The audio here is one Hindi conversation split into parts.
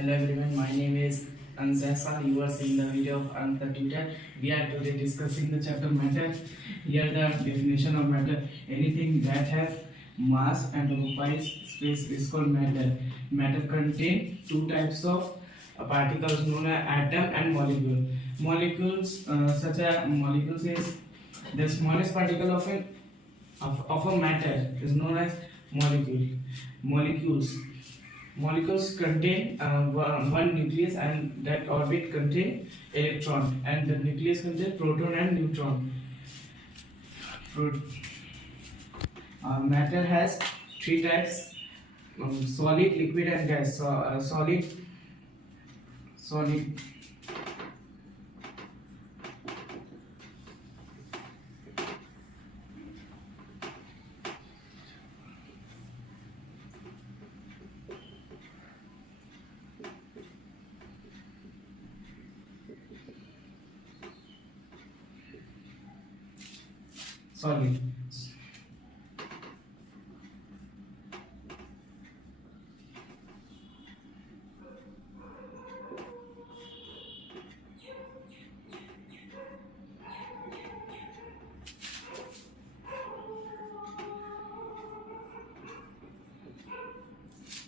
Hello everyone, my name is Anzasa. You are seeing the video of Ananta Tutor. We are today discussing the chapter matter. Here the definition of matter: anything that has mass and occupies space is called matter. Matter contain two types of particles known as atom and molecule. Molecules, such as molecules is the smallest particle of a matter is known as molecule. Molecules. Molecules contain one nucleus and that orbit contain electron, and the nucleus contain proton and neutron. Matter has three types: solid, liquid, and gas. Solid. Solid.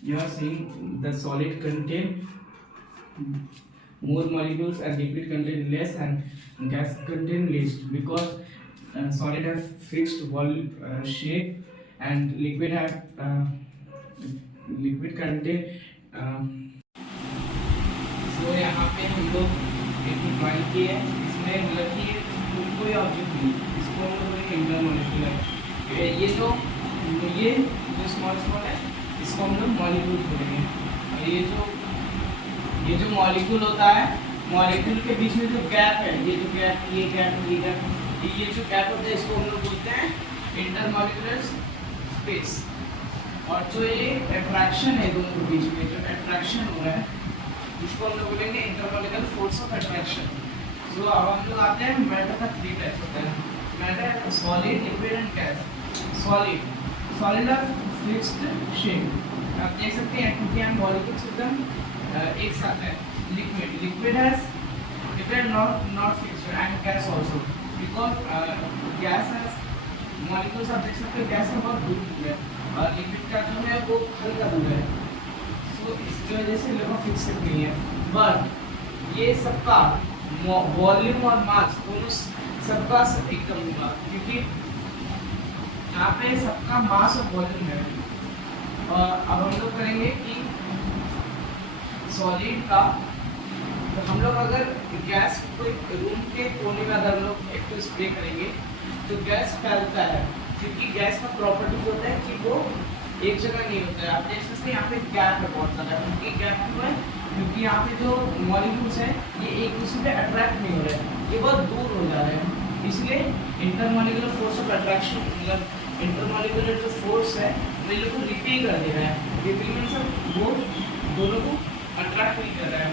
You are seeing the solid contain more molecules and liquid contain less and gas contain less, because solid have fixed volume shape and liquid contain so यहाँ पे हम लोग एक ड्राइंग की है, इसमें मतलब कि कोई ऑब्जेक्ट नहीं, इसको हम लोग बोलेंगे इंटरमॉलिक्यूलर। ये जो स्मॉल है इसको हम लोग मॉलिक्यूल बोलेंगे। और ये जो मॉलिक्यूल होता है, मॉलिक्यूल के बीच में जो गैप है, ये जो गैप ये जो गैप होता है इसको हम लोग बोलते हैं इंटरमॉलिक्यूलर स्पेस। और जो ये अट्रैक्शन है दोनों के बीच में, जो अट्रैक्शन हो रहा है इसको हम लोग बोलेंगे इंटरमॉलिक्यूलर फोर्स ऑफ अट्रैक्शन। सो अब हम लोग आते हैं मैटर का थ्री टाइप होता है। Matter solid, liquid and gas. Solid are fixed shape, आप देख सकते हैं क्योंकि हम मॉलिक्यूल्स एकदम एक साथ है। Liquid not fixed and gas also, because gas has molecules, आप देख सकते हैं गैस में बहुत दूर है और लिक्विड का जो है वो हल्का दूर है। सो इसकी वजह से लोग फिक्स्ड नहीं है। बट ये सबका वॉल्यूम और मास दोनों सबका एकदम होगा, क्योंकि यहाँ पे सबका मास और वॉल्यूम है। और अब हम लोग करेंगे कि सॉलिड का, तो हम लोग अगर गैस कोई रूम के कोने में अगर हम लोग एक तो स्प्रे करेंगे तो गैस फैलता है, क्योंकि गैस का प्रॉपर्टी होता है कि वो एक जगह नहीं होता है। आप देख सकते हैं यहाँ पे गैप है बहुत ज़्यादा, क्योंकि गैप क्यों है? क्योंकि यहाँ पे जो मॉलिक्यूल्स हैं ये एक दूसरे पे अट्रैक्ट नहीं हो रहे हैं, ये बहुत दूर हो जा रहे हैं। इसलिए इंटरमॉलिक्यूलर फोर्स ऑफ अट्रैक्शन, मतलब इंटरमॉलिक्यूलर जो फोर्स है वो लोग को रिपेल कर दे रहा है। रिपेल मीन्स वो दोनों को अट्रैक्ट नहीं कर रहा है।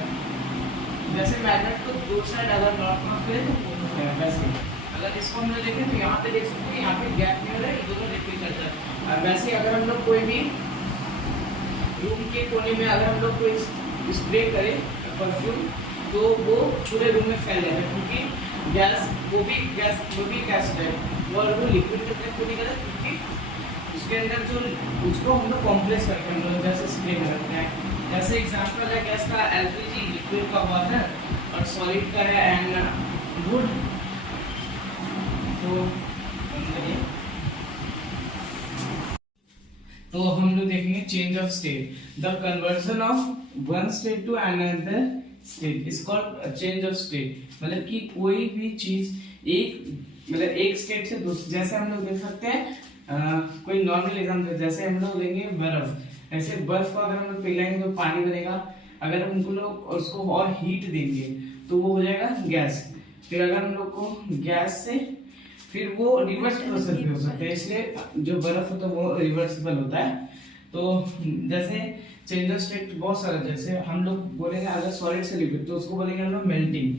जैसे मैग्नेट को दो साइड अगर नॉर्थ नॉर्थ करे तो वो होता है, वैसे अगर इसको हम लोग देखें तो यहाँ पे देख सकते हैं यहाँ पे गैप नहीं हो रहा है, ये दोनों रिपेल करता है। और वैसे अगर हम लोग कोई भी रूम के कोने में अगर हम लोग कोई स्प्रे करें परफ्यूम तो वो पूरे रूम में फैल जाता है, क्योंकि वो भी गैस है और वो लिक्विड के अंदर नहीं करता, क्योंकि उसके अंदर जो उसको हम लोग कॉम्प्लेक्स करके हम लोग जैसे स्प्रे करते हैं। जैसे एग्जांपल है गैस का एलपीजी, लिक्विड का वाटर, और सॉलिड का है एंड वुड। तो हम लोग देखेंगे change of state, the conversion of one state to another state is called change of state. मतलब कि कोई भी चीज एक स्टेट से दूसरे, जैसे हम लोग देख सकते हैं कोई नॉर्मल एग्जांपल, जैसे हम लोग लेंगे बर्फ। ऐसे बर्फ को अगर हम लोग पिघलाएंगे तो पानी बनेगा, अगर हम लोग उसको और हीट देंगे तो वो हो जाएगा गैस। फिर अगर हम लोग को गैस से फिर वो रिवर्स प्रोसेस भी हो सकता है, इसलिए जो बर्फ होता है वो रिवर्सिबल होता है। तो जैसे चेंज ऑफ स्टेट बहुत सारा, जैसे हम लोग बोलेंगे अगर सॉलिड से लिक्विड तो उसको बोलेंगे हम लोग मेल्टिंग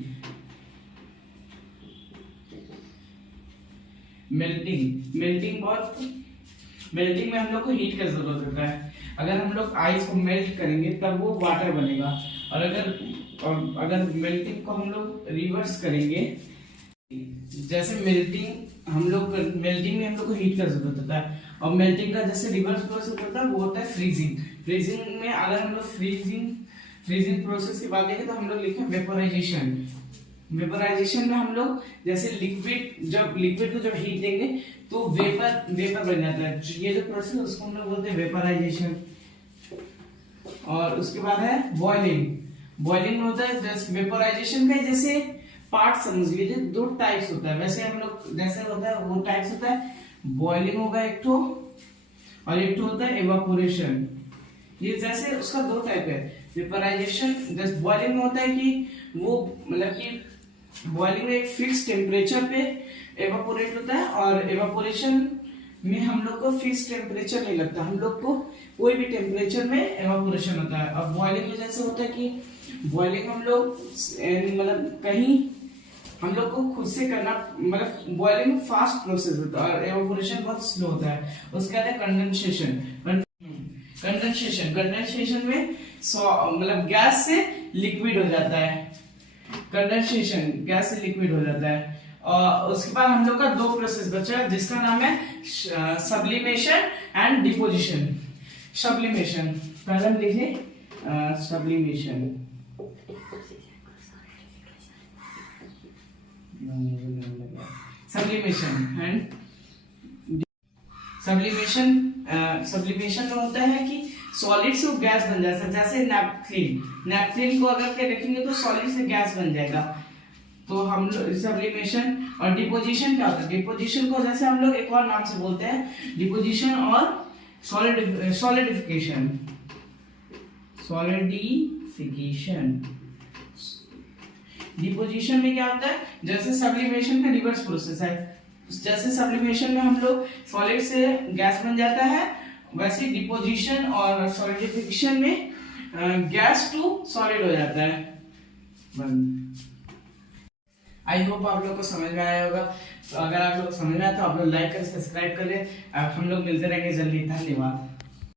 में हम लोग को हीट का जरूरत होता है। अगर हम लोग आइस को मेल्ट करेंगे तब वो वाटर बनेगा, और अगर मेल्टिंग को हम लोग रिवर्स करेंगे, जैसे मेल्टिंग में हम लोग को हीट का जरूरत होता है, और मेल्टिंग का जैसे रिवर्स प्रोसेस होता है वो होता है फ्रीजिंग। फ्रीजिंग में अगर हम लोग फ्रीजिंग प्रोसेस की बात देखें तो हम लोग लिखें वेपोराइजेशन। वेपोराइजेशन में हम लोग जैसे लिक्विड को जब हीट देंगे तो वेपर बन जाता है, ये जो प्रोसेस है उसको हम लोग बोलते हैं वेपोराइजेशन। और उसके बाद है बॉइलिंग में होता है जैसे वेपोराइजेशन का जैसे पार्ट समझ लीजिए, दो टाइप्स होता है, वैसे हम लोग जैसे होता है वो टाइप्स होता है, बॉइलिंग होगा एक ठो, और एक ठो होता है एवापोरेशन। ये जैसे उसका दो टाइप है। वेपोराइजेशन जैसे बॉइलिंग में होता है कि वो मतलब कि बॉइलिंग में एक फिक्स टेम्परेचर पे एवापोरेट होता है, और एवापोरेशन में हम लोग को फिक्स टेम्परेचर नहीं लगता, हम लोग को कोई भी टेम्परेचर में एवापोरेशन होता है। और बॉइलिंग में जैसे होता है कि बॉइलिंग हम लोग मतलब कहीं हम लोग को खुद से करना, मतलब बॉइलिंग फास्ट प्रोसेस होता है और एवापोरेशन बहुत स्लो होता है। उसके बाद है कंडेंसेशन। कंडेंसेशन में मतलब गैस से लिक्विड हो जाता है, कंडेंसेशन गैस से लिक्विड हो जाता है। और उसके बाद हम लोग का दो प्रोसेस बचा है जिसका नाम है सब्लिमेशन एंड डिपोजिशन। सब्लिमेशन पहले हम लिखिए सब्लिमेशन। सब्लिमेशन में होता है कि सॉलिड से गैस बन जाता है, जैसे नैपथलीन को अगर के रखेंगे तो सॉलिड से गैस बन जाएगा। तो हम लोग सब्लिमेशन। और डिपोजिशन क्या होता है? डिपोजिशन को जैसे हम लोग एक और नाम से बोलते हैं डिपोजिशन और सॉलिडिफिकेशन। डिपोजिशन में क्या होता है, जैसे सब्लिमेशन का रिवर्स प्रोसेस है, जैसे सब्लिमेशन में हम लोग सॉलिड से गैस बन जाता है, वैसे डिपोजिशन और सॉलिडिफिकेशन में गैस टू सॉलिड हो जाता है। आई होप आप लोग को समझ में आया होगा। तो अगर आप लोग को समझ में आया तो आप लोग लाइक करें, सब्सक्राइब करें। हम लोग मिलते रहेंगे जल्दी। धन्यवाद।